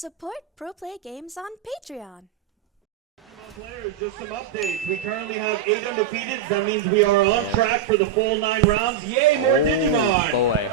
Support Pro Play Games on Patreon. Players, just some updates. We currently have 8 undefeated. That means we are on track for the full 9 rounds. Yay, more Digimon! Boy.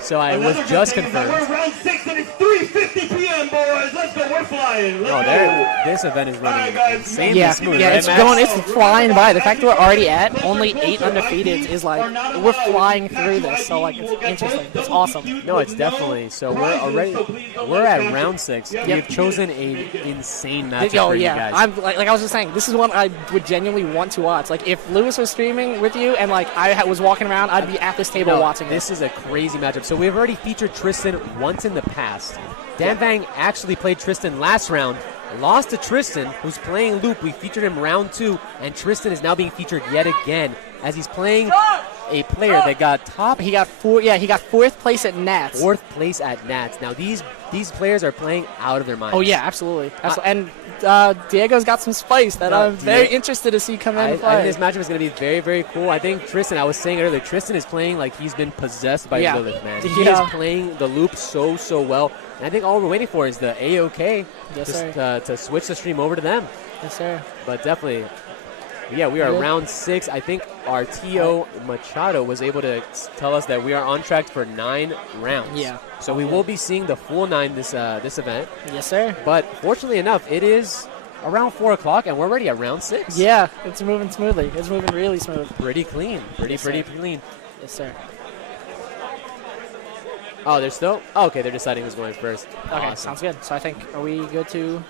So I was just confirmed. We're round 6 and it's 3:50 p.m. boys. Let's go. We're flying. Let's go. This event is running insanely smooth. Yeah, right, it's flying by. The fact that we're already at only 8 undefeated is like we're flying through this. So like it's interesting. It's awesome. No, it's definitely. So we're at round 6. We've chosen an insane matchup for you guys. I'm like I was just saying, this is one I would genuinely want to watch. Like if Lewis was streaming with you and like I was walking around, I'd be at this table watching this. This is a crazy matchup. So we've already featured Tristan once in the past. Dan Vang actually played Tristan last round, lost to Tristan, who's playing Loop. We featured him round 2, and Tristan is now being featured yet again as he's playing a player that got top. He got 4th place at Nats. 4th place at Nats. Now these players are playing out of their minds. Oh yeah, absolutely. And Diego's got some spice that I'm very interested to see come in and play. I think this matchup is going to be very, very cool. I think Tristan, I was saying earlier, Tristan is playing like he's been possessed by Lilith, man. He is playing the Loop so well. And I think all we're waiting for is the AOK to switch the stream over to them. Yes, sir. But definitely, yeah, we are round 6. I think our T.O. Machado was able to tell us that we are on track for 9 rounds. Yeah. So we will be seeing the full 9 this event. Yes, sir. But fortunately enough, it is around 4 o'clock, and we're already at round 6. Yeah, it's moving smoothly. It's moving really smooth. Pretty clean. Pretty clean. Yes, sir. Oh, they're still? Oh, okay, they're deciding who's going first. Okay, awesome. Sounds good. So I think, are we good to?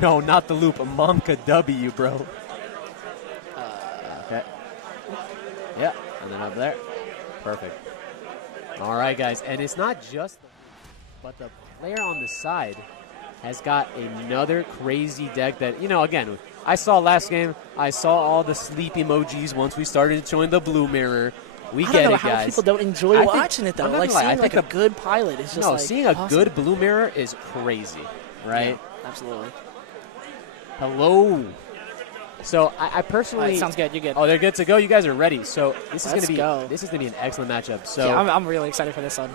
No, not the Loop. Monka W, bro. Okay. Yeah, and then up there. Perfect. All right, guys, and it's not just but the player on the side has got another crazy deck that, again, I saw last game. I saw all the sleep emojis once we started showing the blue mirror. We get it, guys. How people don't enjoy watching it, though. Like, seeing like a good pilot is just seeing a good blue mirror is crazy, right? Yeah, absolutely. Hello. So I personally sounds good. You're good. Oh, they're good to go. You guys are ready. So this is going to be an excellent matchup. So yeah, I'm really excited for this one.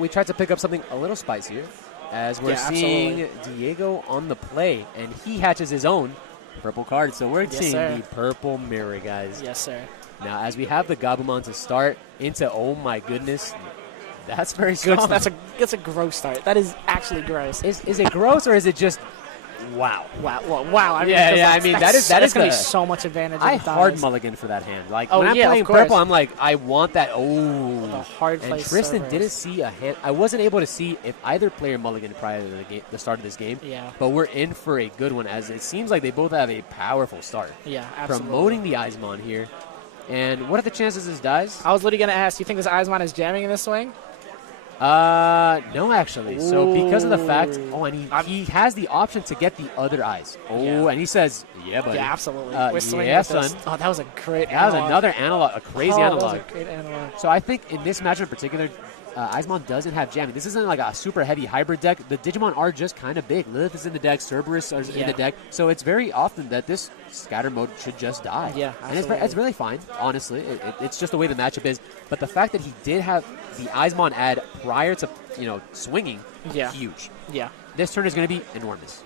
We tried to pick up something a little spicier, as we're seeing Diego on the play, and he hatches his own purple card. So we're seeing the purple mirror, guys. Yes, sir. Now, as we have the Gabumon to start into, oh my goodness, that's very strong. That's a gross start. That is actually gross. Is it gross or is it just wow? Wow. I mean, I mean that is going to be so much advantage. I hard mulligan for that hand. Like when I'm playing purple, I'm like, I want that. Oh, the hard play. And Tristan didn't see a hand. I wasn't able to see if either player mulliganed prior to the start of this game. Yeah. But we're in for a good one, as it seems like they both have a powerful start. Yeah, absolutely. Promoting the Eismon here. And what are the chances this dies? I was literally going to ask, do you think this Eismon is jamming in this swing? No, actually. Ooh. So because of the fact, and he has the option to get the other eyes. And he says, yeah, buddy. Yeah, absolutely. Yeah, son. Oh, that was a great analog. That was another analog, a crazy analog. That was a great analog. So I think in this matchup in particular, Eismon doesn't have jamming. This isn't like a super heavy hybrid deck. The Digimon are just kind of big. Lilith is in the deck. Cerberus is in the deck. So it's very often that this scatter mode should just die. Yeah, absolutely. And it's really fine, honestly. It's just the way the matchup is. But the fact that he did have the Eismon add prior to swinging, huge. Yeah. This turn is going to be enormous.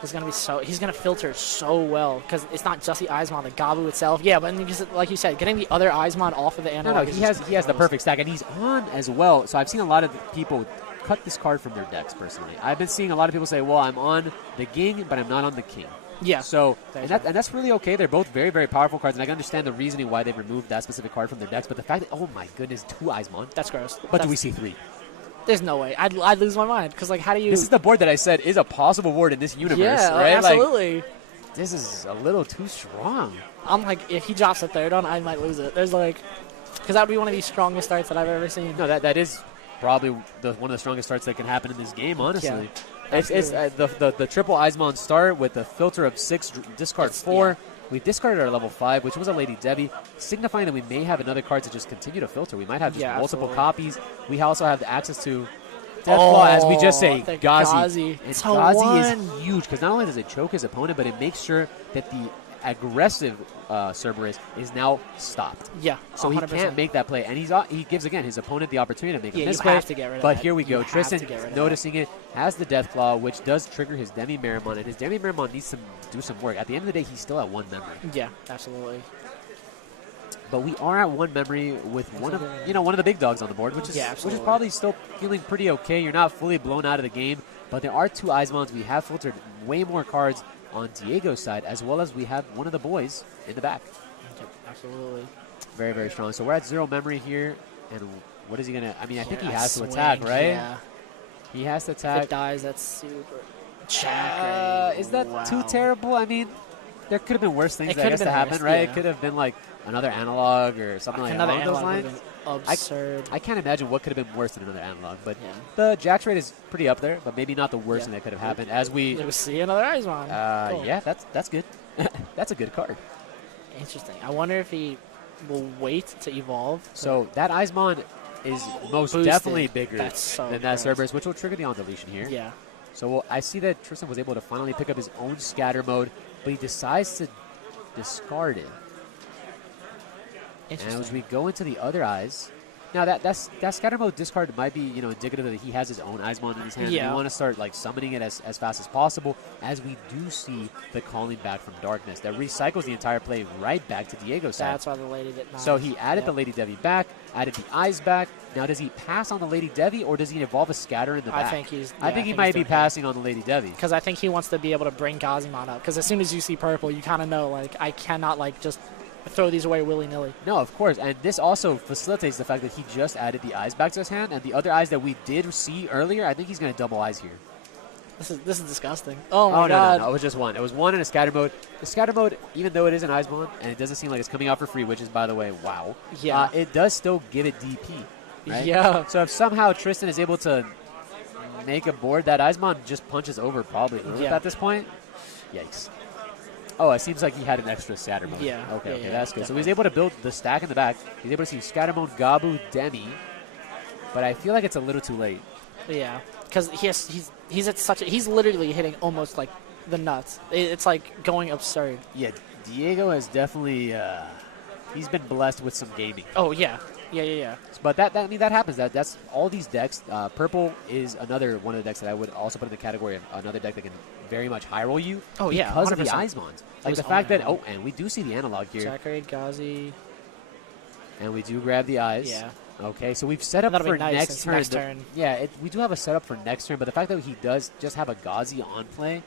He's going to filter so well because it's not just the Eismon, the Gabu itself. Yeah, but like you said, getting the other Eismon off of the analog. No, he has the perfect stack, and he's on as well. So I've seen a lot of people cut this card from their decks, personally. I've been seeing a lot of people say, well, I'm on the Ging, but I'm not on the King. Yeah. So, and that's really okay. They're both very, very powerful cards, and I can understand the reasoning why they've removed that specific card from their decks. But the fact that, oh my goodness, 2 Eismon. That's gross. But do we see 3? There's no way. I'd lose my mind because, like, how do you? This is the board that I said is a possible board in this universe, yeah, right? Absolutely. Like, this is a little too strong. I'm like, if he drops a third one, I might lose it. There's like, because that would be one of the strongest starts that I've ever seen. No, that is probably one of the strongest starts that can happen in this game, honestly. Yeah, it's the triple Eismon start with the filter of 6, discard 4. Yeah. We discarded our level 5, which was a Lady Debbie, signifying that we may have another card to just continue to filter. We might have just multiple copies. We also have the access to Deathclaw, as we just say, Gazi. And Gazi is huge because not only does it choke his opponent, but it makes sure that the aggressive Cerberus is now stopped. Yeah, So 100%. he can't make that play, and he gives again his opponent the opportunity to make a you misplay. have to get rid of but that. here we You go. have to Tristan get rid of noticing it, has the Death Claw, which does trigger his Demi Marimon, and his Demi Marimon needs to do some work. At the end of the day, he's still at 1 memory. Yeah, absolutely. But we are at 1 memory with one of the big dogs on the board, which is absolutely. probably still feeling pretty okay. You're not fully blown out of the game, but there are 2 Eismons. We have filtered way more cards on Diego's side, as well as we have one of the boys in the back. Yep, absolutely. Very, very strong. So we're at 0 memory here, and what is he gonna? I mean, I think he Yeah, has swing, to attack, right? Yeah. He has to If attack. it dies, that's super. Check. Is that too terrible? I mean, there could have been worse things It that could I guess have to been happen, worse, right? yeah. It could have been like another analog or something like Another along those analog would lines. have been absurd. I can't imagine what could have been worse than another analog, but Yeah. the Jax rate is pretty up there, but maybe not the worst Yeah. thing that could have happened. As we, Let's see another Eismon. Cool. yeah, that's good. That's a good card. Interesting. I wonder if he will wait to evolve. So that Eismon is most Boosted. definitely bigger That's so than that gross. Cerberus, which will trigger the on deletion here. Yeah. So I see that Tristan was able to finally pick up his own scatter mode, but he decides to discard it. And Interesting. as we go into the other eyes, now that scatter mode discard might be indicative that he has his own Eismon in his hand. Yeah. And we want to start like summoning it as fast as possible, as we do see the calling back from darkness that recycles the entire play right back to Diego's side. That's why the lady did not. So he added Yep. the Lady Devi back, added the eyes back. Now does he pass on the Lady Devi, or does he evolve a scatter in the I back? think he's. I think he might be passing on the Lady Devi. Because I think he wants to be able to bring Gazimon up. Because as soon as you see purple, you kind of know, like, I cannot, like, just throw these away willy-nilly. No, of course, and this also facilitates the fact that he just added the eyes back to his hand, and the other eyes that we did see earlier, I think he's going to double eyes here. This is disgusting. Oh, my Oh, God. no, it was just one. It was one in a scatter mode. The scatter mode, even though it is an Eismon, and it doesn't seem like it's coming out for free, which is, by the way, wow. Yeah. It does still give it DP, right? Yeah. So if somehow Tristan is able to make a board, that Eismon just punches over probably Lilith Yeah. at this point. Yikes. Oh, it seems like he had an extra scatter mode. Yeah. Okay, Yeah, that's good. So definitely. he's able to build the stack in the back. He's able to see scatter mode, Gabu, Demi. But I feel like it's a little too late. Yeah. Because he's at such a... He's literally hitting almost, like, the nuts. It's, like, going absurd. Yeah, Diego has definitely... he's been blessed with some gaming. Oh, yeah. Yeah. But that happens. That's all these decks. Purple is another one of the decks that I would also put in the category of another deck that can very much high roll you. Oh, yeah, because of the 100%. Eismons. Like His the fact own that analog. and we do see the analog here, Jackarade, Gazi. and we do grab the eyes. Yeah. Okay, so we've set up That'll be for nice next since turn. next turn. Yeah, we do have a setup for next turn, but the fact that he does just have a Gazi on play,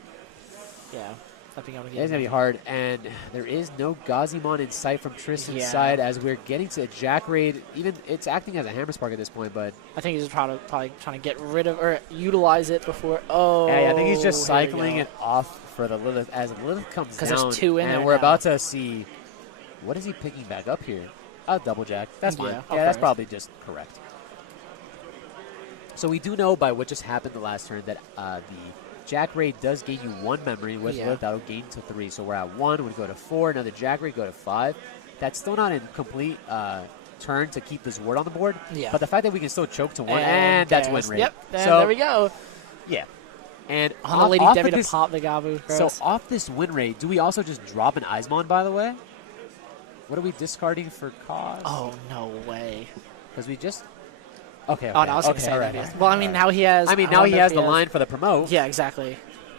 Yeah. That's it's gonna be hard. And there is no Gazimon in sight from Tristan's Yeah. side as we're getting to a Jackraid. Even it's acting as a Hammer Spark at this point, but I think he's probably trying to get rid of or utilize it before. Oh, yeah, I think he's just here we cycling go. it off for the Lilith as Lilith comes 'Cause down. there's two in and there we're now. about to see what is he picking back up here? A double jack. That's fine. Yeah, Yeah, that's okay. probably just correct. So we do know by what just happened the last turn that the Jack Raid does gain you 1 memory. With Yeah. Lilith, that'll gain to 3. So we're at 1. We go to 4. Another Jack Raid, go to 5. That's still not in complete turn to keep this word on the board. Yeah. But the fact that we can still choke to 1, and that's win there's- rate. Yep, and So, there we go. yeah. And On the Lady off Debbie of to this, pop the Gabu. so Gross. off this win rate, do we also just drop an Eismon, by the way? What are we discarding for cost? Oh, no way. Because we just... Okay, Oh, no, I was going okay, to say all that. right. Yeah. Well, I mean, now he has... I mean, I now he wonder if has the line for the promote. Yeah, exactly.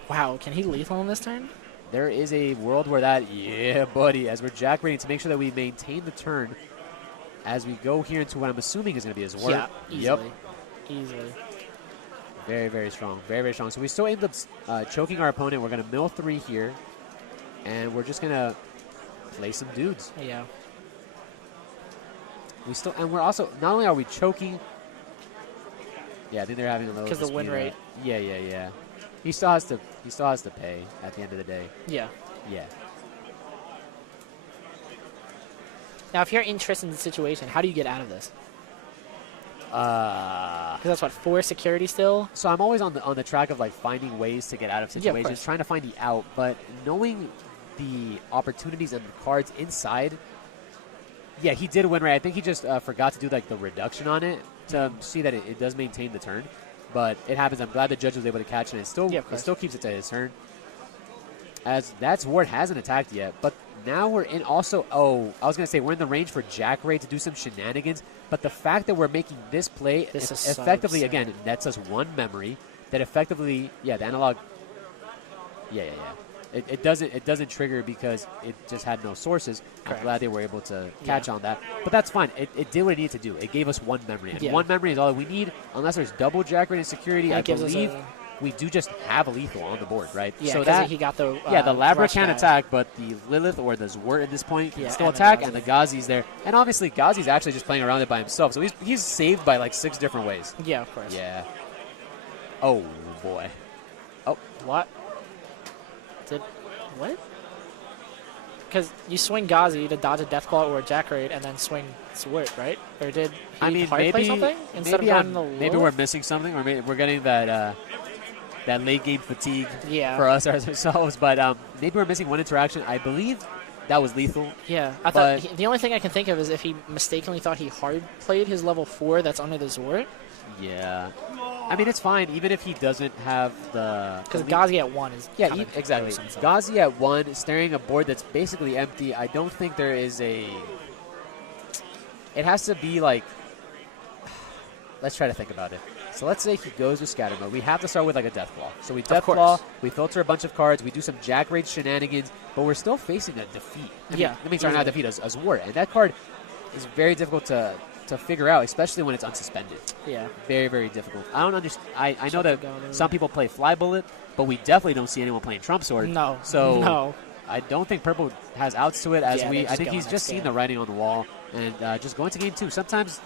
Wow, can he lethal on this turn? There is a world where that... Yeah, buddy. As we're Jack rating to make sure that we maintain the turn as we go here into what I'm assuming is going to be his word. Yeah, Yep. Easily. Very, very strong. Very, very strong. So we still end up choking our opponent. We're going to mill 3 here. And we're just going to play some dudes. Yeah. And we're also... Not only are we choking... Yeah, I think they're having a little... Because the win dispute, rate. right? Yeah. He still has to pay at the end of the day. Yeah. Yeah. Now, if you're interested in the situation, how do you get out of this? Because that's what, 4 security still? So I'm always on the track of like finding ways to get out of Yeah, of situations, course. trying to find the out, but knowing the opportunities and the cards inside. Yeah, he did win right. I think he just forgot to do like the reduction on it to see that it does maintain the turn. But it happens. I'm glad the judge was able to catch it. Yeah, of It course. still keeps it to his turn. As that's ward hasn't attacked yet, but now we're in also, oh, I was going to say we're in the range for Jack Ray to do some shenanigans, but the fact that we're making this play This is effectively, so again, it nets us one memory that effectively, yeah, the analog, yeah. It doesn't trigger because it just had no sources. Correct. I'm glad they were able to catch on that. But that's fine. It did what it needed to do. It gave us one memory. And one memory is all that we need unless there's double Jack Ray and security. I believe we do just have a lethal on the board, right? Yeah, so that he got the the Labra rush can't guy. attack, but the Lilith or the Zwart at this point can still and the attack, Gazi. and the Gazi's there. And obviously, Gazi's actually just playing around it by himself, so he's saved by like 6 different ways. Yeah, of course. Yeah. Oh, boy. Oh. What? What? Because you swing Gazi to dodge a Deathclaw or a Jack Raid, and then swing Swart, right? Or did he hard play something instead of going the maybe we're missing something, or maybe we're getting that that late game fatigue for us ourselves. But maybe we're missing one interaction. I believe that was lethal. Yeah, I thought the only thing I can think of is if he mistakenly thought he hard played his level 4 that's under the Zwart. Yeah. I mean, it's fine, even if he doesn't have the... Because Gazi at 1 is... Yeah, exactly. Gazi at 1, staring a board that's basically empty. I don't think there is a... It has to be like... Let's try to think about it. So let's say he goes with Scatter Mode. We have to start with like a Deathclaw. So we Deathclaw, we filter a bunch of cards, we do some Jack Raid shenanigans, but we're still facing a defeat. I mean, sorry, not defeat, as Zwart. And that card is very difficult to figure out, especially when it's unsuspended. Yeah. Very, very difficult. I don't understand. I know that some people play Fly Bullet, but we definitely don't see anyone playing Trump Sword. No. So I don't think Purple has outs to it. I think he's just seen the writing on the wall and just going to game 2. Sometimes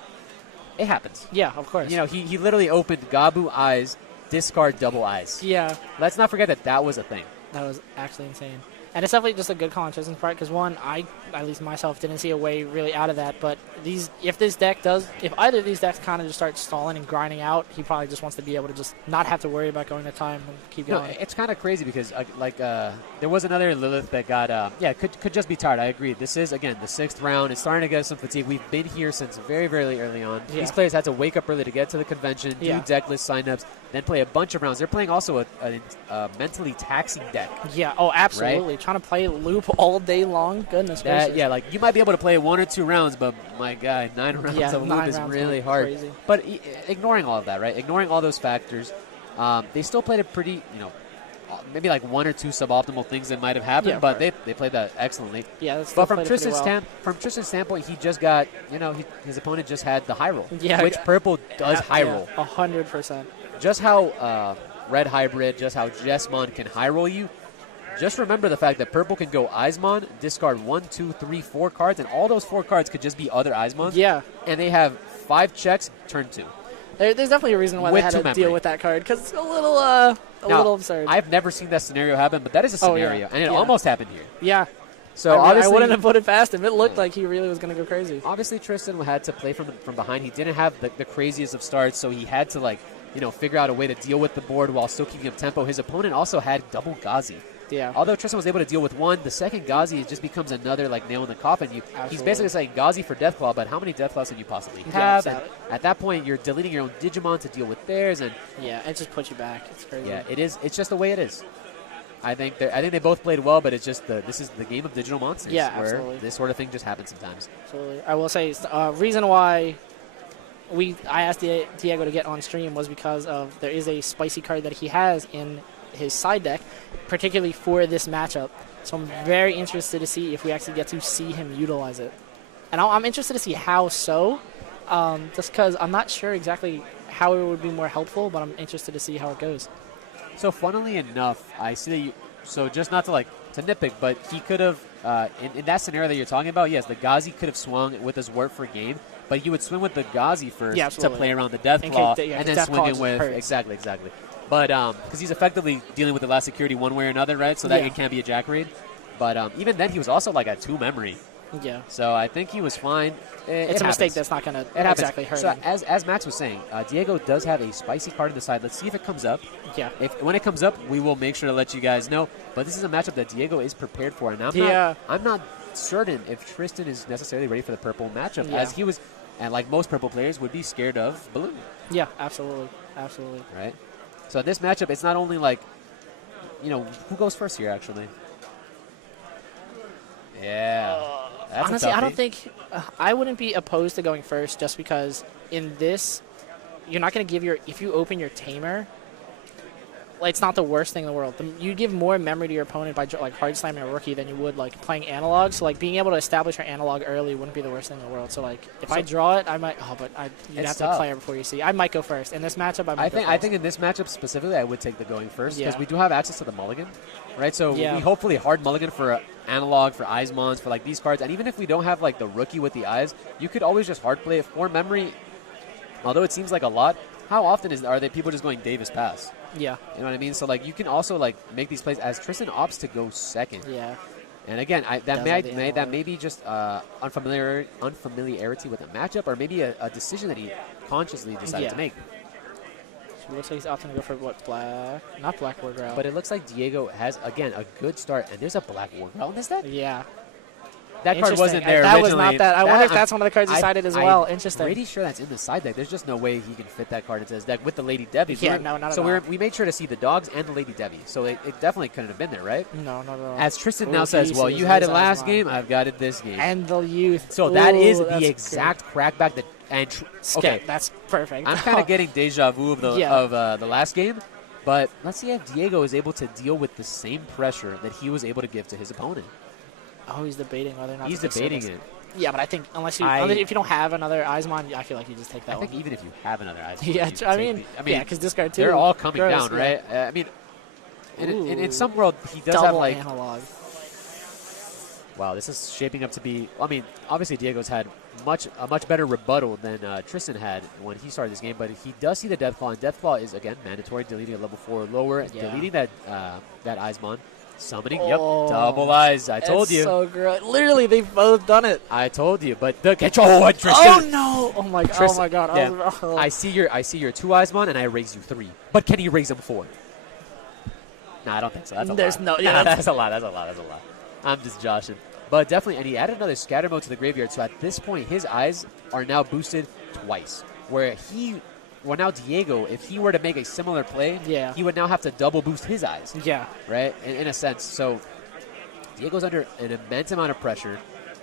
it happens. Yeah, of course. You know, he literally opened Gabu Eyes, discard double Eyes. Yeah. Let's not forget that was a thing. That was actually insane. And it's definitely just a good call on Tristan's part because, one, I, at least myself, didn't see a way really out of that. But if either of these decks kind of just start stalling and grinding out, he probably just wants to be able to just not have to worry about going to time and keep going. No, it's kind of crazy because, there was another Lilith that got, could just be tired. I agree. This is, again, the 6th round. It's starting to get some fatigue. We've been here since very, very early on. Yeah. These players had to wake up early to get to the convention, do deck list signups, then play a bunch of rounds. They're playing also a mentally taxing deck. Yeah, oh, absolutely. Right? Trying to play loop all day long. Goodness gracious. Yeah, like you might be able to play 1 or 2 rounds, but my God, 9 rounds of loop is really hard. Crazy. But ignoring all of that, right? Ignoring all those factors, they still played a pretty, maybe like 1 or 2 suboptimal things that might have happened, but they played that excellently. Yeah, but from Tristan's standpoint, he just got, his opponent just had the high roll, which Purple does high roll. 100%. Just how Red Hybrid, just how Jessmon can high roll you. Just remember the fact that Purple can go Eismon, discard 1, 2, 3, 4 cards, and all those 4 cards could just be other Eismons. Yeah. And they have 5 checks, turn 2. There's definitely a reason why they had to deal with that card, because it's a little absurd. I've never seen that scenario happen, but that is a scenario, and it almost happened here. Yeah. So I wouldn't have put it past him. It looked like he really was going to go crazy. Obviously, Tristan had to play from behind. He didn't have the craziest of starts, so he had to, figure out a way to deal with the board while still keeping up tempo. His opponent also had double Gazi. Yeah. Although Tristan was able to deal with 1, the second Gazi just becomes another nail in the coffin. He's basically saying Gazi for Deathclaw, but how many Deathclaws can you possibly have? And at that point, you're deleting your own Digimon to deal with theirs, and it just puts you back. It's crazy. Yeah, it is. It's just the way it is. I think they both played well, but it's just this is the game of digital monsters. Yeah, where absolutely. This sort of thing just happens sometimes. Absolutely. I will say, reason why I asked Diego to get on stream was because of there is a spicy card that he has in his side deck, particularly for this matchup. So I'm very interested to see if we actually get to see him utilize it. And I'm interested to see how so, just because I'm not sure exactly how it would be more helpful, but I'm interested to see how it goes. So funnily enough, I see that just not to nitpick, but he could have, in that scenario that you're talking about, yes, the Gazi could have swung with his Wart for game, but he would swing with the Gazi first to play around the Deathclaw, and then swing in with, exactly. But because he's effectively dealing with the last security one way or another, right? So that it can't be a Jack Raid. But even then, he was also at 2 memory. Yeah. So I think he was fine. It's a mistake that's not going to exactly hurt him. So as Max was saying, Diego does have a spicy card on the side. Let's see if it comes up. Yeah. When it comes up, we will make sure to let you guys know. But this is a matchup that Diego is prepared for, and I'm not certain if Tristan is necessarily ready for the Purple matchup, as he was, and like most Purple players, would be scared of Balloon. Yeah, absolutely. Right. So this matchup, it's not only who goes first here, actually? Yeah. That's a Honestly, I don't toughie. think I wouldn't be opposed to going first, just because in this, you're not going to give if you open your tamer, like, it's not the worst thing in the world. You give more memory to your opponent by like hard slamming a rookie than you would like playing analog. So like being able to establish your analog early wouldn't be the worst thing in the world. So like if I draw it, I might. Oh, but you'd have to tough. declare before you see. I might go first in this matchup. I think in this matchup specifically, I would take the going first because Yeah. we do have access to the mulligan, right? So Yeah. we hopefully hard mulligan for analog, for Eismons, for like these cards. And even if we don't have like the rookie with the eyes, you could always just hard play it for memory. Although it seems like a lot, how often are they people just going Davis pass? Yeah. You know what I mean? So like you can also like make these plays as Tristan opts to go second. Yeah. And again, Does have the that analog. may be just unfamiliarity with the matchup, or maybe a decision that he consciously decided Yeah. to make. So it looks like he's opting to go for what, black? Not black word route. But it looks like Diego has again a good start, and there's a black war route in this deck. yeah. That card Interesting. wasn't there That was originally. not that. I wonder if I'm- that's one of the cards decided as well. Interesting. I'm pretty sure that's in the side deck. There's just no way he can fit that card into his deck with the Lady Debbie. Yeah, no, not at so all. we made sure to see the dogs and the Lady Debbie. So it definitely couldn't have been there, right? No, not at all. As Tristan Ooh, now says, he well, sees you had his it last Eismon. game, I've got it this game. And the youth. So that is Ooh, that's the exact crackback that. Okay, That's perfect. I'm kind of getting deja vu of the Yeah. the last game, but let's see if Diego is able to deal with the same pressure that he was able to give to his opponent. Oh, he's debating whether or not He's to take debating service. it. Yeah, but I think I- if you don't have another Eismon, I feel like you just take that I think one. even if you have another eyes, Yeah, you I take mean, the- yeah, because this card too. they're all coming gross, down, yeah. right? I mean, in Ooh. some world he does Double have like. analog. Wow, this is shaping up to be. I mean, obviously Diego's had a much better rebuttal than Tristan had when he started this game, but he does see the Deathclaw, and Deathclaw is again mandatory, deleting at level 4 or lower, Yeah. deleting that Eismon, summoning. Oh, Yep, double eyes. I told It's you. so great. Literally, they've both done it. I told you. But the control, Tristan. Oh no! Oh my! Tristan, Oh my God! yeah. Oh. I see your 2 Eismon, and I raise you 3. But can you raise them 4? No, I don't think so. That's a There's lot. no- Nah, yeah, that's a lot. That's a lot. That's a lot. I'm just joshing. But definitely, and he added another scatter mode to the graveyard. So at this point, his eyes are now boosted twice. Well, now Diego, if he were to make a similar play, Yeah. he would now have to double boost his eyes, Yeah. right? In a sense. So Diego's under an immense amount of pressure.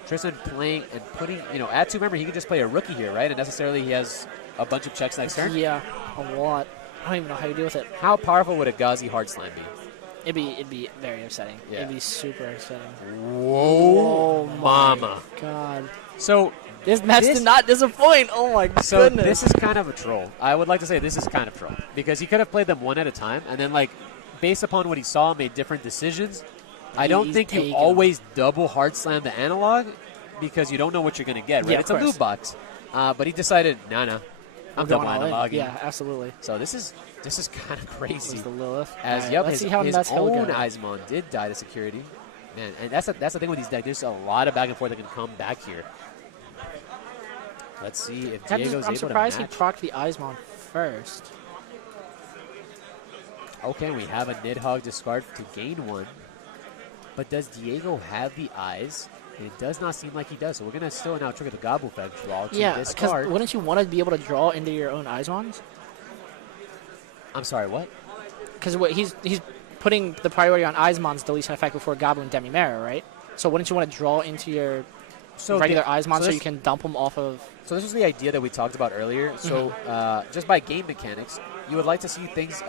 Tristan playing and putting, add to, remember, he could just play a rookie here, right? And necessarily he has a bunch of checks next turn. Yeah. A lot. I don't even know how you deal with it. How powerful would a Ghazi hard slam be? It'd be very upsetting. Yeah. It'd be super upsetting. Whoa, my mama. God. So This match This- did not disappoint. Oh my So goodness. this is kind of a troll. I would like to say this is kind of troll because he could have played them one at a time and then, like, based upon what he saw, made different decisions. I don't He's think you taking always double hard slam the analog because you don't know what you're going to get, right? Yeah, of It's a course. loot box. But he decided, no, I'm going double all in. analoging. Yeah, absolutely. So this is kind of crazy. Was the Lilith. As All yep, let's his, see how his nuts he'll own go. Eismon did die to security. Man, and that's the thing with these decks. There's a lot of back and forth that can come back here. Let's see if Diego's I'm able surprised to he match. procced the Eismon first. Okay, we have a Nidhogg discard to gain 1. But does Diego have the eyes? It does not seem like he does. So we're going to still now trigger the Gobble Effect draw to Yeah, because discard. wouldn't you want to be able to draw into your own Eismons? I'm sorry, what? Because he's putting the priority on Eismon's deletion effect before Goblin Demi-Mirror, right? So wouldn't you want to draw into your regular Eismon so you can dump them off of... So this is the idea that we talked about earlier. So just by game mechanics, you would like to see things,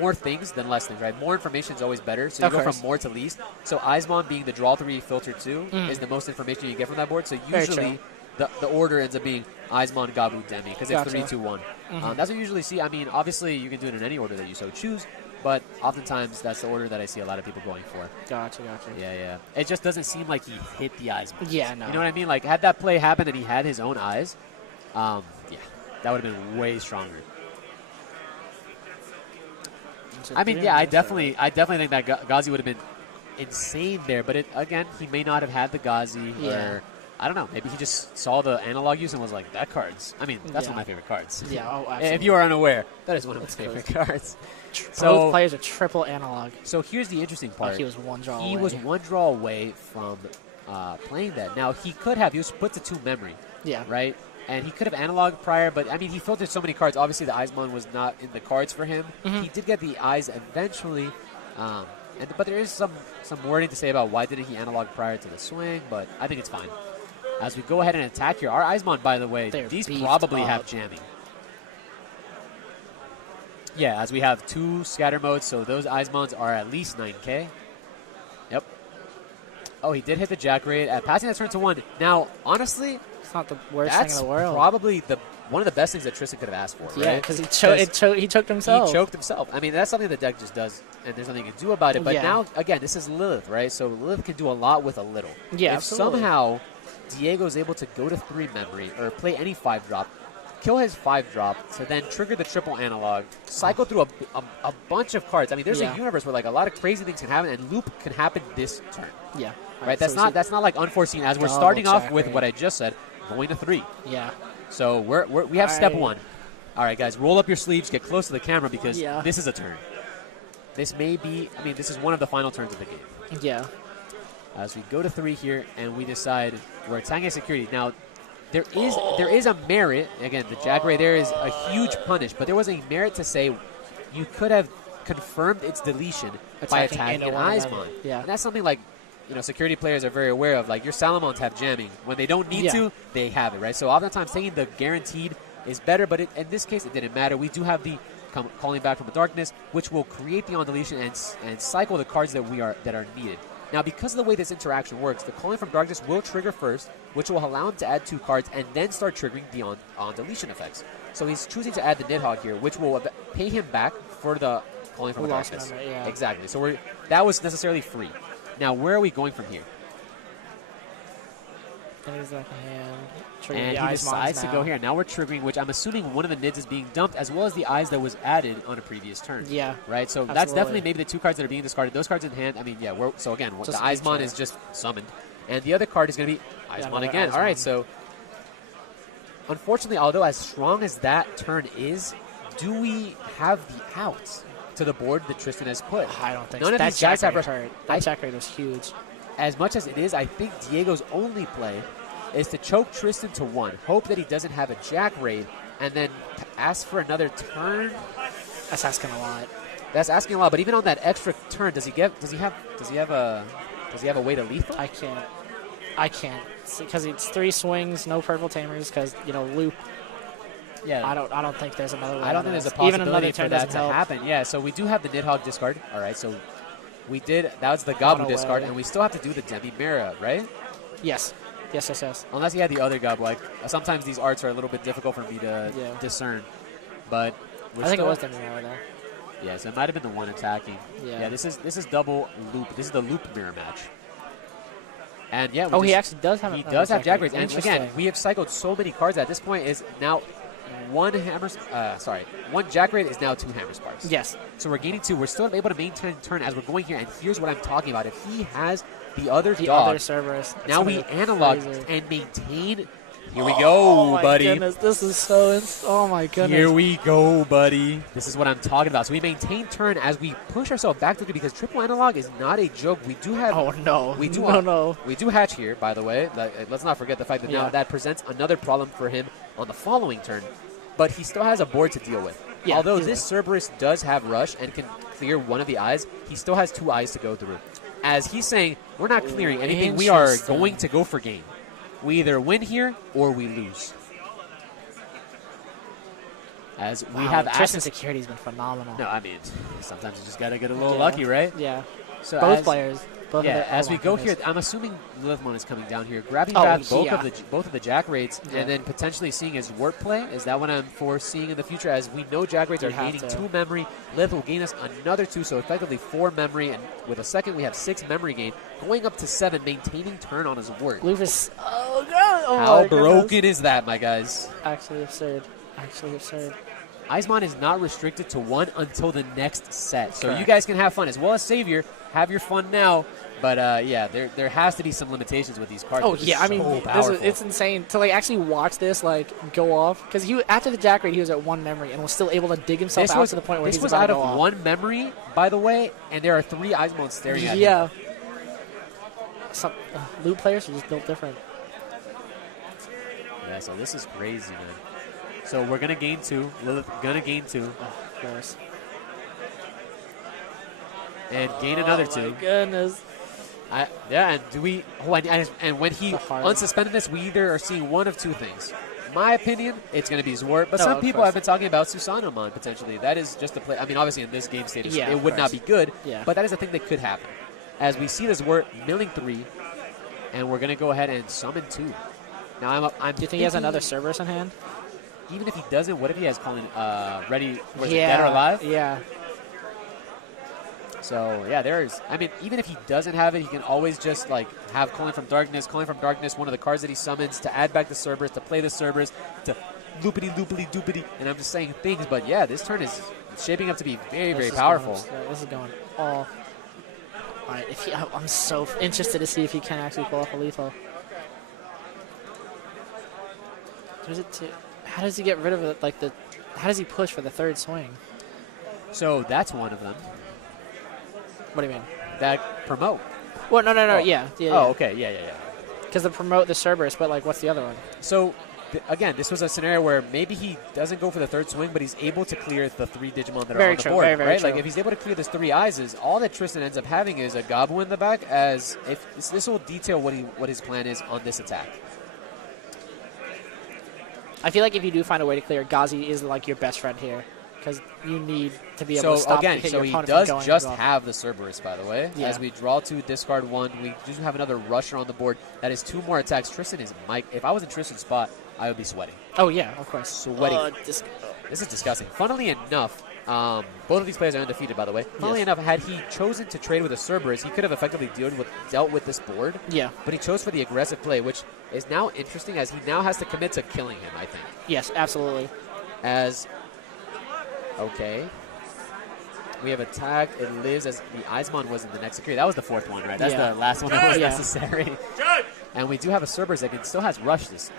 more things than less things, right? More information is always better, so you Of go course. from more to least. So Eismon being the draw 3, filter 2 is the most information you get from that board. So Very usually the order ends up being Eismon, Gabu, Demi, because it's Gotcha. 3, 2, 1. That's what you usually see. I mean, obviously you can do it in any order that you so choose, but oftentimes that's the order that I see a lot of people going for. Gotcha. Yeah. It just doesn't seem like he hit the Eismon. Yeah, no. You know what I mean? Like, had that play happened and he had his own eyes, yeah, that would have been way stronger. I mean, yeah, I definitely think that Ghazi would have been insane there, but again, he may not have had the Ghazi, Yeah. or I don't know, maybe he just saw the analog use and was like, that card's, I mean, that's Yeah. one of my favorite cards. Yeah, oh, absolutely. If you are unaware, that is one of my It's favorite close. cards. Both players are triple analog. So here's the interesting part. He was one draw He away. was one draw away from playing that. Now, he was put to 2 memory. Yeah. Right? And he could have analog prior, but, I mean, he filtered so many cards. Obviously, the Eismon was not in the cards for him. He did get the eyes eventually. But there is some wording to say about why didn't he analog prior to the swing, but I think it's fine. As we go ahead and attack here, our Eismon, by the way, these probably have jamming. Yeah, as we have 2 scatter modes, so those Eismons are at least 9K. Yep. Oh, he did hit the jack raid at passing that turn to 1. Now, honestly, it's not the worst thing in the world. Probably one of the best things that Tristan could have asked for, yeah, right? because he choked himself. He choked himself. I mean, that's something the deck just does, and there's nothing you can do about it. But now, again, this is Lilith, right? So Lilith can do a lot with a little. Yeah, if absolutely. somehow Diego is able to go to 3 memory or play any 5-drop, kill his 5-drop to then trigger the triple analog, cycle through a bunch of cards. I mean, there's a universe where like a lot of crazy things can happen, and loop can happen this turn. Yeah. Right? That's not like unforeseen. As we're starting off with what I just said, going to 3. Yeah. So we have step 1. All right, guys, roll up your sleeves, get close to the camera because this is a turn. This may be, I mean, this is one of the final turns of the game. Yeah. As we go to 3 here, and we decide we're attacking security. Now, there is a merit. Again, the jack ray there is a huge punish, but there was a merit to say you could have confirmed its deletion by attacking an Eismon. Yeah. And that's something like, security players are very aware of. Like, your Salamons have jamming. When they don't need to, they have it, right? So oftentimes taking the guaranteed is better, but in this case, it didn't matter. We do have the calling back from the darkness, which will create the on deletion and cycle the cards that are needed. Now, because of the way this interaction works, the calling from darkness will trigger first, which will allow him to add 2 cards and then start triggering the on deletion effects. So he's choosing to add the Nidhogg here, which will pay him back for the calling from the darkness. Exactly. So that was necessarily free. Now, where are we going from here? And he decides to go here. Now we're triggering, which I'm assuming one of the Nids is being dumped, as well as the eyes that was added on a previous turn. Yeah. Right? So that's definitely maybe the 2 cards that are being discarded. Those cards in hand, I mean, yeah. So again, the Eismon is just summoned. And the other card is going to be Eismon again. All right, so unfortunately, although as strong as that turn is, do we have the outs to the board that Tristan has put? I don't think None of these guys have hurt. That jack raid was huge. As much as it is, I think Diego's only play is to choke Tristan to 1, hope that he doesn't have a jack raid, and then ask for another turn. That's asking a lot. That's asking a lot. But even on that extra turn, does he have a way to lethal? I can't because it's 3 swings, no purple tamers, because loop. Yeah, I don't think there's another way. I don't think there's a possibility even another turn for that to happen. Yeah, so we do have the Nidhogg discard. All right, so that was the Gabu discard, and we still have to do the Demi Mira, right? Yes. Yes. Unless he had the other Gabu. Like, sometimes these arts are a little bit difficult for me to discern. But I think it was Demi Mira there. Yeah, so it might have been the one attacking. Yeah, this is double loop. This is the loop mirror match. And yeah, he actually does have. He does have jack raids. And again, we have cycled so many cards at this point. Is now one jack raid is now 2 hammer sparks. Yes. So we're gaining 2. We're still able to maintain turn as we're going here. And here's what I'm talking about. If he has the other Cerberus, now we analog and maintain. Here we go, buddy. Goodness, this is so. Oh my goodness. Here we go, buddy. This is what I'm talking about. So we maintain turn as we push ourselves back to it because triple analog is not a joke. We do have. Oh no. We do. No. We do hatch here, by the way. Let's not forget the fact that now that presents another problem for him on the following turn. But he still has a board to deal with. Yeah, although this Cerberus does have rush and can clear one of the eyes, he still has 2 eyes to go through. As he's saying, we're not clearing anything. We are going to go for game. We either win here or we lose. As we have Tristan's security has been phenomenal. No, I mean, sometimes you just got to get a little lucky, right? Yeah. So both players. As we go here, I'm assuming Lilithmon is coming down here, grabbing back both of the jack raids, and then potentially seeing his warp play. Is that what I'm foreseeing in the future? As we know, jack raids are gaining 2 memory. Lilith will gain us another 2, so effectively 4 memory, and with a second, we have 6 memory gain, going up to 7, maintaining turn on his warp. Lufus, oh god! Oh how broken is that, my guys? Actually absurd. Eismon is not restricted to 1 until the next set. So you guys can have fun. As well as Savior, have your fun now. But, there has to be some limitations with these cards. Oh, yeah. I mean, it's insane to, actually watch this, go off. Because after the jack raid, he was at 1 memory and was still able to dig himself out to the point where he's about to go off. This was out of 1 memory, by the way, and there are 3 Eismons staring at him. Yeah. Some loot players are just built different. Yeah, so this is crazy, man. So we're going to gain 2. Lilith going to gain 2. Of course. and gain another Oh, 2. my goodness. Yeah, and do we? Oh, and when he unsuspended this, we either are seeing one of 2 things. My opinion, it's going to be Zwart, but some people have been talking about Susanomon potentially. That is just a play. I mean, obviously in this game state, it would not be good, but that is a thing that could happen. As we see the Zwart milling 3, and we're going to go ahead and summon 2. Now, I'm Do you think he has another Cerberus in hand? Even if he doesn't, what if he has calling ready? Was it dead or alive? Yeah. So, yeah, there's... I mean, even if he doesn't have it, he can always just, like, have Calling from Darkness, one of the cards that he summons, to add back the Cerberus, to play the Cerberus, to loopity-loopity-doopity. And I'm just saying things, but, yeah, this turn is shaping up to be very, very powerful. This is going all... All right, I'm so interested to see if he can actually pull off a lethal. How does he get rid of it? Like how does he push for the 3rd swing? So that's one of them. What do you mean? That promote. Well, no. Oh. Yeah. Oh, okay. Yeah. Because the promote the Cerberus, but like, what's the other one? So, again, this was a scenario where maybe he doesn't go for the 3rd swing, but he's able to clear the 3 Digimon that are on the board, very right? true. Like, if he's able to clear this 3 Eyes, all that Tristan ends up having is a Gabu in the back. As if this will detail what his plan is on this attack. I feel like if you do find a way to clear, Ghazi is like your best friend here, because you need to be able to stop your opponent from going. So he does just have the Cerberus, by the way. Yeah. As we draw 2, discard 1, we do have another Rusher on the board. That is 2 more attacks. Tristan is Mike. If I was in Tristan's spot, I would be sweating. Oh yeah, of course. Sweating. This is disgusting. Funnily enough, both of these players are undefeated, by the way. Funnily enough, had he chosen to trade with a Cerberus, he could have effectively dealt with this board. Yeah. But he chose for the aggressive play, which is now interesting as he now has to commit to killing him, I think. Yes, absolutely. Okay. We have attacked. It lives as the Eismon was in the next security. That was the 4th one, right? That's the last one that was necessary. And we do have a Cerberus that still has Rush this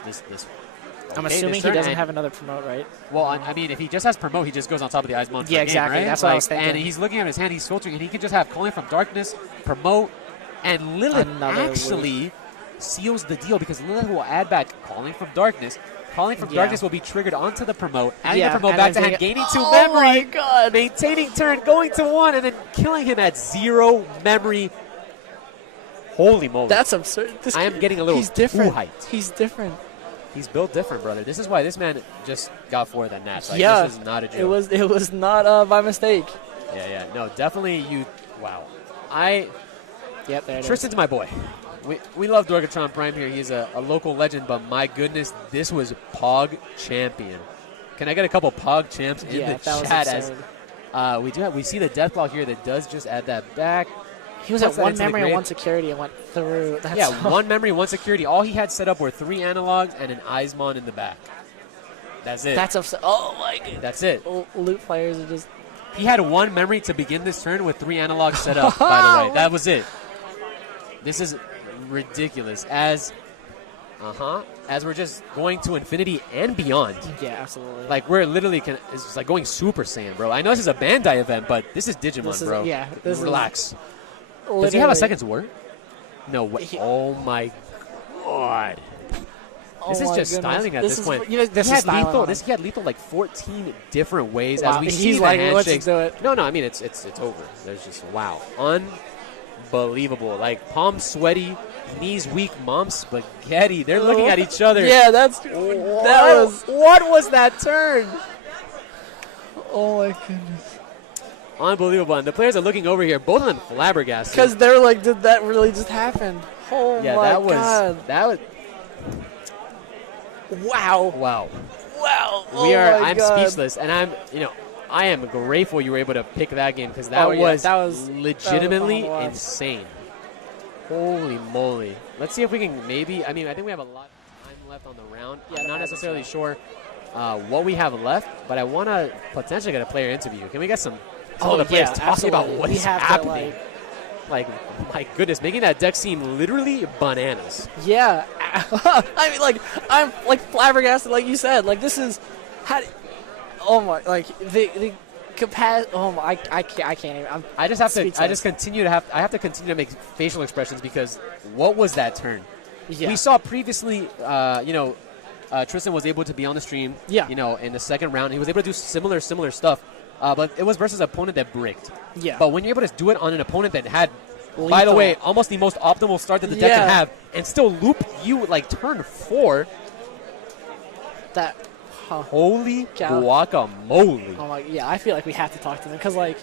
I'm assuming he doesn't have another promote, right? Well, I mean, if he just has promote, he just goes on top of the Eismon. Yeah, exactly. Game, right? That's what I was thinking. And he's looking at his hand, he's filtering, and he can just have Calling from Darkness, promote, and Lilith actually seals the deal because Lilith will add back Calling from Darkness. Calling from Darkness will be triggered onto the promote, adding the promote back to hand, gaining 2 memory, my God. maintaining turn, going to 1, and then killing him at 0 memory. Holy moly. That's absurd. I am getting a little different. hyped. He's different. He's built different, brother. This is why this man just got 4 that match. Like, yeah, this is not a joke. It was not by mistake. Yeah. No, definitely wow. Yep, there it Tristan's my boy. We love Dorgatron Prime here. He's a local legend, but my goodness, this was Pog Champion. Can I get a couple Pog Champs in the chat? As we see the Death Claw here that does just add that back. He was at 1 memory and 1 security and went through. That's 1 memory, 1 security. All he had set up were 3 analogs and an Eismon in the back. That's it. That's absurd. Oh my god. That's it. Loot players are just. He had 1 memory to begin this turn with 3 analogs set up, by the way. That was it. This is ridiculous. As we're just going to infinity and beyond. Yeah, absolutely. Like, we're literally, it's like going Super Saiyan, bro. I know this is a Bandai event, but this is Digimon, bro. Yeah. Relax. Does he have a second Zwart? No way. Oh, my God. This is just styling at this point. He had lethal like 14 different ways. Wow. As we see He's the like, handshakes. let's do it. No, I mean, it's over. There's just, wow. Unbelievable. Like, palm sweaty, knees weak, mom spaghetti. They're looking at each other. Yeah, What was that turn? Oh, my goodness. Unbelievable. And the players are looking over here. Both of them flabbergasted. Because they're like, did that really just happen? Oh, yeah, my God. That was. Wow. Wow. Oh I'm speechless. And I am grateful you were able to pick that game because that was legitimately insane. Holy moly. Let's see if we can maybe, I think we have a lot of time left on the round. Yeah, I'm not necessarily sure what we have left, but I want to potentially get a player interview. Can we get some of the players talking about what is happening? Like, my goodness, making that deck seem literally bananas. Yeah. I'm like flabbergasted, like you said. Like, this is, the capacity. Oh my, I can't even. I have to continue to make facial expressions because what was that turn? Yeah. We saw previously, Tristan was able to be on the stream. Yeah. In the second round, he was able to do similar stuff. but it was versus an opponent that bricked. Yeah. But when you're able to do it on an opponent that had, by the Lethal. way, almost the most optimal start that the deck Yeah. can have, and still loop you like turn 4, That. Huh. holy Cow. guacamole. Oh my, yeah, I feel like we have to talk to them because, like,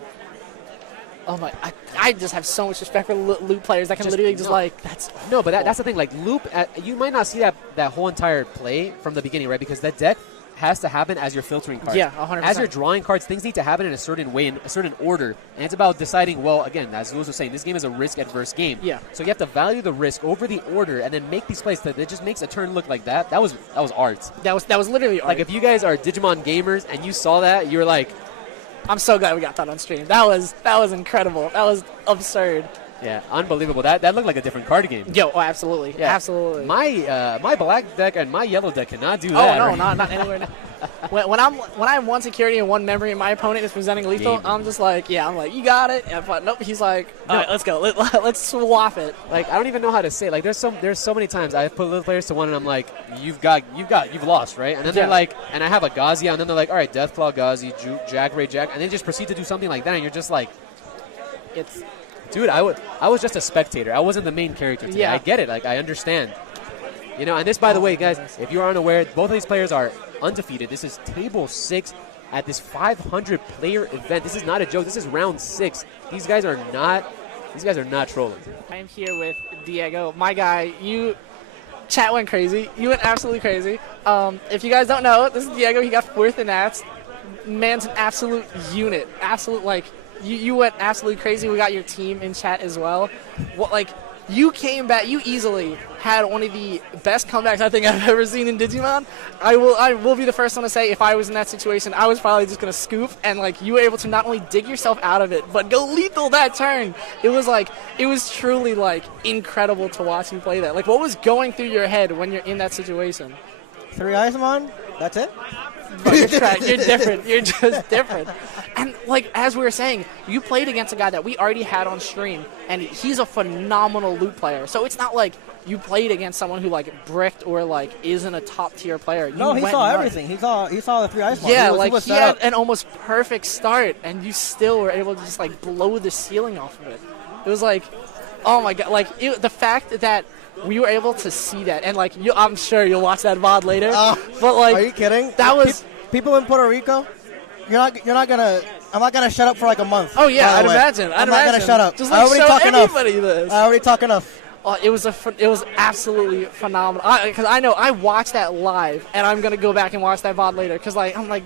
oh my, I just have so much respect for loot players that can literally just, like, that's. No, but that's the thing. Like, loop, you might not see that whole entire play from the beginning, right? Because that deck has to happen as you're filtering cards. Yeah, 100%. As you're drawing cards, things need to happen in a certain way, in a certain order. And it's about deciding, well, again, as Lewis was saying, this game is a risk-adverse game. Yeah. So you have to value the risk over the order and then make these plays that it just makes a turn look like that. That was art. That was literally art. Like, if you guys are Digimon gamers and you saw that, you were like, I'm so glad we got that on stream. That was incredible. That was absurd. yeah, unbelievable. That looked like a different card game. Yo, oh, absolutely, Yeah. absolutely. My black deck and my yellow deck cannot do Oh that. no, right? not anywhere. Near. When I have one security and one memory, and my opponent is presenting lethal, Game. I'm just like, yeah, I'm like, you got it. And but nope, he's like, all right, let's go. Let's swap it. Like, I don't even know how to say it. Like, there's so many times I've put little players to one and I'm like, you've lost, right? And then they're Yeah. like, and I have a Ghazi, and then they're like, all right, Deathclaw, Ghazi, Jack, Ray, Jack, and they just proceed to do something like that, and you're just like, It's dude, I was just a spectator. I wasn't the main character today. Yeah. I get it. Like, I understand. You know, and this, by the way, guys, if you are unaware, both of these players are undefeated. This is table 6 at this 500-player event. This is not a joke. This is round 6. These guys are not trolling. I am here with Diego, my guy. Chat went crazy. You went absolutely crazy. If you guys don't know, this is Diego. He got 4th in Nats. Man's an absolute unit. Absolute, like, you went absolutely crazy. We got your team in chat as well. What, like, you came back. You easily had one of the best comebacks I think I've ever seen in Digimon. I will be the first one to say, if I was in that situation, I was probably just gonna scoop, and like you were able to not only dig yourself out of it, but go lethal that turn. It was truly like incredible to watch you play that. Like, what was going through your head when you're in that situation? 3 Isomon, that's it? Bro, you're different. You're just different. And like as we were saying, you played against a guy that we already had on stream, and he's a phenomenal loot player. So it's not like you played against someone who like bricked or like isn't a top tier player. No, he saw everything. He saw the 3 Isomon. Yeah, he had an almost perfect start, and you still were able to just like blow the ceiling off of it. It was like, oh my god, like the fact that we were able to see that, and like I'm sure you'll watch that VOD later. But like, are you kidding? That was people in Puerto Rico. You're not gonna. I'm not gonna shut up for like a month. Oh yeah, by I'd the way. imagine. I'm not gonna shut up. Just I like already show talk enough. everybody this. I already talk enough. Oh, it was absolutely phenomenal. Because I know I watched that live, and I'm gonna go back and watch that VOD later. Because like I'm like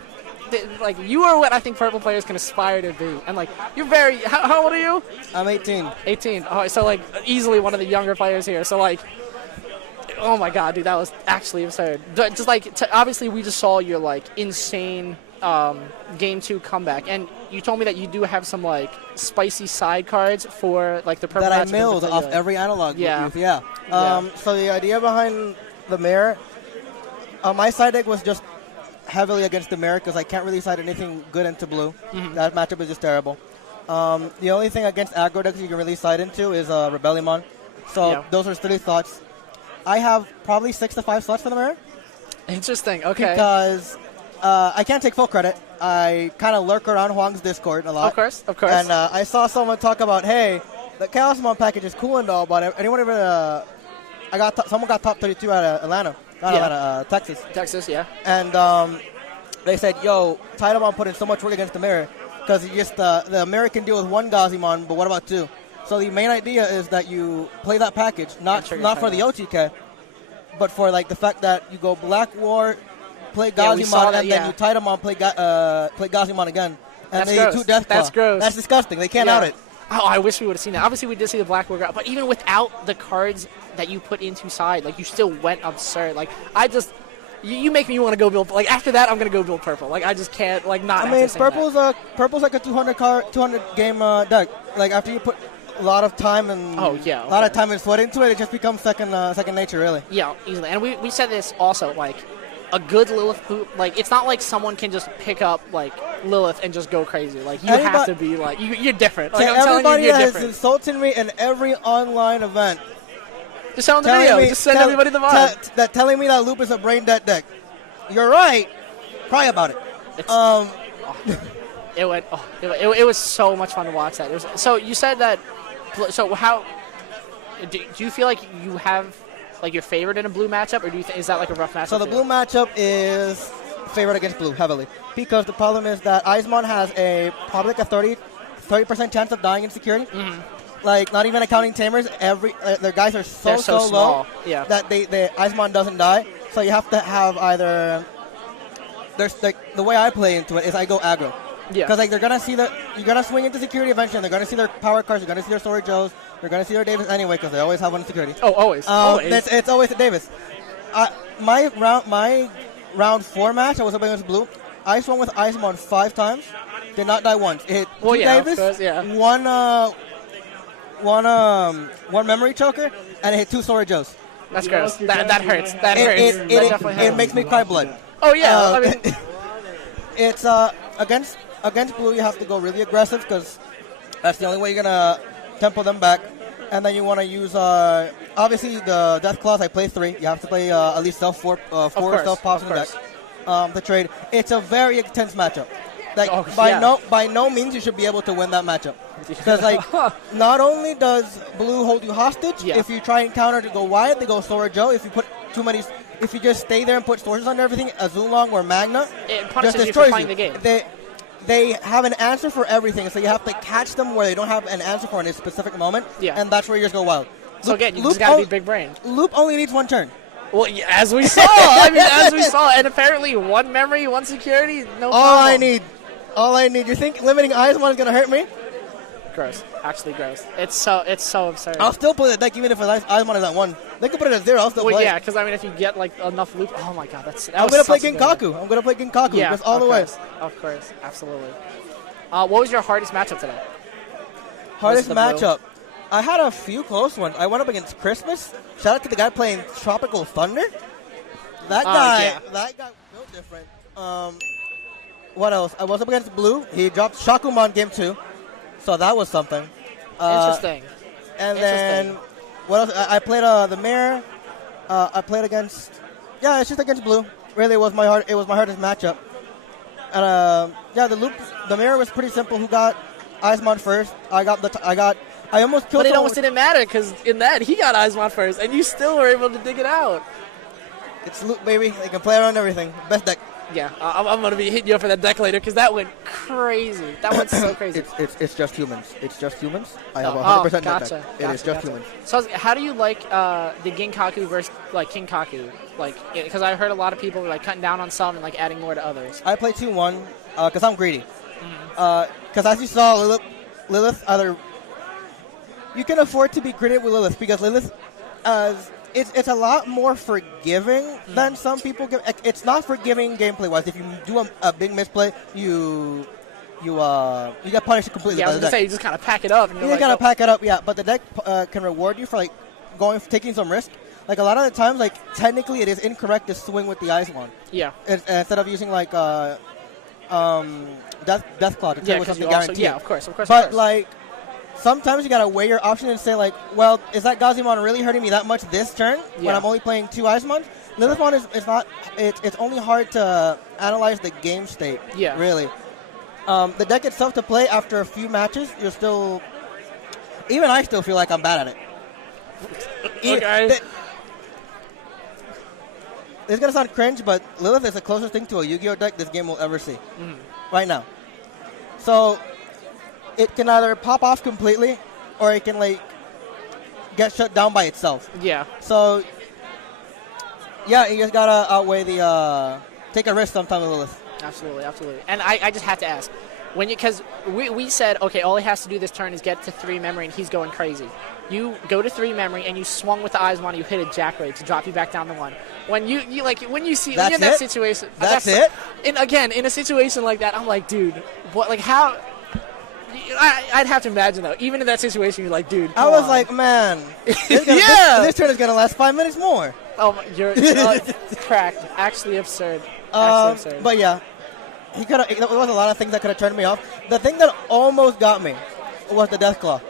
you are what I think purple players can aspire to be. And like you're very. How old are you? I'm 18. 18. Oh, so like easily one of the younger players here. So like. Oh my god, dude, that was actually absurd. Just like, obviously, we just saw your like insane game 2 comeback, and you told me that you do have some like spicy side cards for like the purple That I matchup in milled off particular. every analog. Yeah. Booth, yeah. So the idea behind the mirror, my side deck was just heavily against the mirror because I can't really side anything good into blue. Mm-hmm. That matchup is just terrible. The only thing against aggro decks you can really side into is Rebellion. So those are 3 thoughts. I have probably 6 to 5 slots for the mirror. Interesting. Okay. Because I can't take full credit. I kind of lurk around Huang's Discord a lot. Of course. And I saw someone talk about, hey, the Chaosmon package is cool and all, but anyone ever? Someone got top 32 out of Atlanta, not Atlanta, Texas. Texas, yeah. And they said, yo, Tidamon put in so much work against the mirror because the mirror can deal with 1 Gazimon, but what about 2? So the main idea is that you play that package, not for the OTK, but for like the fact that you go Black War, play Gazimon, and then you Tidamon, play Gazimon again, and That's then gross. you 2 Deathclaw. That's gross. That's disgusting. They can't out it. Oh, I wish we would have seen that. Obviously, we did see the Black War, but even without the cards that you put into side, like you still went absurd. Like you make me want to go build. Like after that, I'm gonna go build purple. Like I just can't. Like not. I mean, after saying that. purple's like a 200 game deck. Like after you put a lot of time and a lot of time and sweat into it, it just becomes second nature, really. Yeah, easily. And we said this also, like a good Lilith poop. Like it's not like someone can just pick up like Lilith and just go crazy. Like you have to be like you're different. Like I'm telling you, you're that different. is insulting me in every online event. Just send the video. Just send everybody the VOD. Telling me that Loop is a brain dead deck. You're right. Cry about it. It went. Oh, it was so much fun to watch that. So you said that. So how do you feel like you have like your favorite in a blue matchup, or is that like a rough matchup? So the for blue you? matchup is favored against blue heavily because the problem is that Eismon has probably like a 30% chance of dying in security. Mm-hmm. Like not even accounting tamers, their guys are so small. low Yeah. that the Eismon doesn't die. So you have to have either. There's like the way I play into it is I go aggro. Yeah. Because like you're gonna swing into security eventually. And they're gonna see their power cards. They're gonna see their Sorry Joes. They're gonna see their Davis anyway because they always have one in security. Oh, always. Always. It's always a Davis. My round 4 match I was up against blue. I swung with Eismon 5 times. Did not die once. It hit 2 Davis. Of course, yeah. One memory choker, and it hit 2 Sorry Joes. That's gross. That hurts. That hurts. That definitely hurts. It makes me cry blood. Oh yeah. I mean, it's against blue. You have to go really aggressive because that's the only way you're gonna tempo them back. And then you want to use obviously the death claws. I play 3. You have to play at least four stealth pops in the deck to trade. It's a very intense matchup. Like by no means you should be able to win that matchup because like not only does blue hold you hostage, if you try and counter to go wide, they go Sora Joe. If you put too many, if you just stay there and put sources on everything, Azulong or Magna, it punishes just you for playing the game. They have an answer for everything, so you have to catch them where they don't have an answer for in a specific moment, and that's where you just go wild. So again, you just got to be big brain. Loop only needs 1 turn. Well, as we saw, and apparently 1 memory, 1 security, no problem. All I need. You think limiting Eismon is going to hurt me? Gross. Actually gross. It's so absurd. I'll still play the deck even if Eismon is at 1. They can put it at 0. I'll still play. Yeah, because I mean, if you get like enough loop, oh my god, I'm going to play Ginkaku. I'm going to play Ginkaku. Yeah, just all the way. Of course, absolutely. What was your hardest matchup today? Hardest matchup? I had a few close ones. I went up against Christmas. Shout out to the guy playing Tropical Thunder. That guy built different. What else? I was up against Blue. He dropped Shakuman game 2. So that was something. Interesting. And then, what else? I played the Mirror. I played against, it's just against Blue. Really, it was my hardest matchup. And the Mirror was pretty simple. Who got Eismon first? I almost killed. But it almost didn't matter because in that he got Eismon first, and you still were able to dig it out. It's loot, baby. They can play around everything. Best deck. Yeah, I'm going to be hitting you up for that deck later because that went crazy. That went so crazy. It's just humans. It's just humans. I have 100% gotcha. deck. It is just humans. So how do you like the Ginkaku versus like Kinkaku? Like, because I heard a lot of people were like cutting down on some and like adding more to others. I play 2-1 because I'm greedy. Because as you saw, Lilith either you can afford to be greedy with Lilith because Lilith it's a lot more forgiving than some people give. It's not forgiving gameplay-wise. If you do a big misplay, you get punished completely. Yeah, I was gonna say you just kind of pack it up. And you gotta pack it up, but the deck can reward you for like taking some risk. Like a lot of the times, like technically it is incorrect to swing with the Eismon. Yeah. Instead of using like Death Claw to trade with something guaranteed. Yeah, of course. But like. Sometimes you gotta weigh your option and say like, well, is that Gazimon really hurting me that much this turn when I'm only playing 2 Eismons? Lilithmon is not. It's only hard to analyze the game state. Yeah. Really. The deck itself to play after a few matches, you're still. Even I still feel like I'm bad at it. Okay. It's gonna sound cringe, but Lilith is the closest thing to a Yu-Gi-Oh deck this game will ever see. Right now. So. It can either pop off completely, or it can like get shut down by itself. Yeah. So, you just gotta outweigh the take a risk sometime with Lilith. Absolutely. And I just have to ask, because we said okay, all he has to do this turn is get to 3 memory, and he's going crazy. You go to 3 memory, and you swung with the Eismon, you hit a Jack Raid to drop you back down to 1. When you're in that situation, that's it. And again, in a situation like that, I'm like, dude, what? Like how? I'd have to imagine though. Even in that situation, you're like, dude. I was like, man, this turn is gonna last 5 minutes more. Oh, you're cracked. Actually absurd. But yeah, there was a lot of things that could have turned me off. The thing that almost got me was the Death Claw.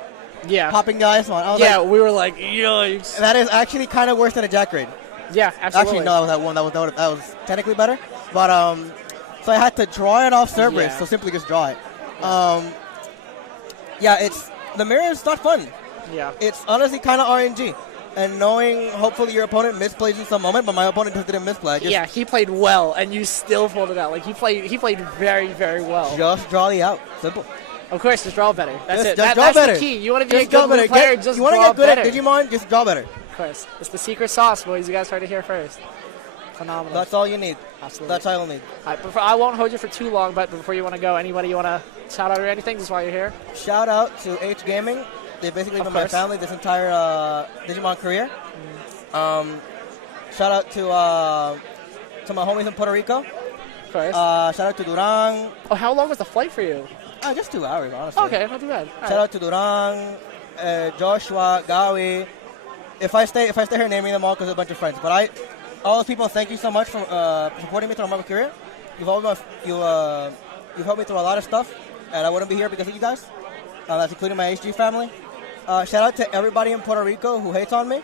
Yeah. Popping the Eismon. We were like, yikes. That is actually kind of worse than a Jack Raid. Yeah, absolutely. Actually, no, that was technically better. But so I had to draw it off Cerberus. So simply just draw it. Yeah, it's the mirror is not fun. Yeah. It's honestly kind of RNG. And knowing hopefully your opponent misplays in some moment, but my opponent just didn't misplay. Yeah, he played well, and you still pulled it out. Like he played very, very well. Just draw the out. Simple. Of course, just draw better. That's it. Just draw That's better. the key. You want to be Just a good draw better. Wii player, just you want to draw get good better. at Digimon, just draw better. Of course. It's the secret sauce, boys. You guys heard it here first. Phenomenal. That's all you need. Absolutely. That's all you'll need. All right, I won't hold you for too long, but before you want to go, anybody you want to shout out or anything just while you're here? Shout out to H Gaming. They've basically been my family this entire Digimon career. Shout out to my homies in Puerto Rico. Of course. Shout out to Durang. Oh, how long was the flight for you? Just 2 hours, honestly. Okay, not too bad. Shout out to Durang, Joshua, Gawi. If I stay here naming them all because they're a bunch of friends. But all those people, thank you so much for supporting me throughout my career. You've helped me through a lot of stuff, and I wouldn't be here because of you guys. That's including my HG family. Shout out to everybody in Puerto Rico who hates on me.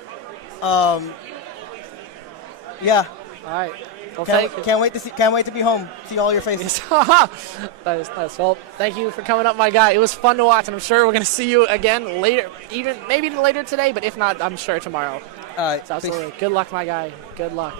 Yeah. All right. Well, can't wait to be home. See all your faces. Nice. Well, thank you for coming up, my guy. It was fun to watch, and I'm sure we're going to see you again later, even maybe later today, but if not, I'm sure tomorrow. All right. So absolutely. Good luck, my guy. Good luck.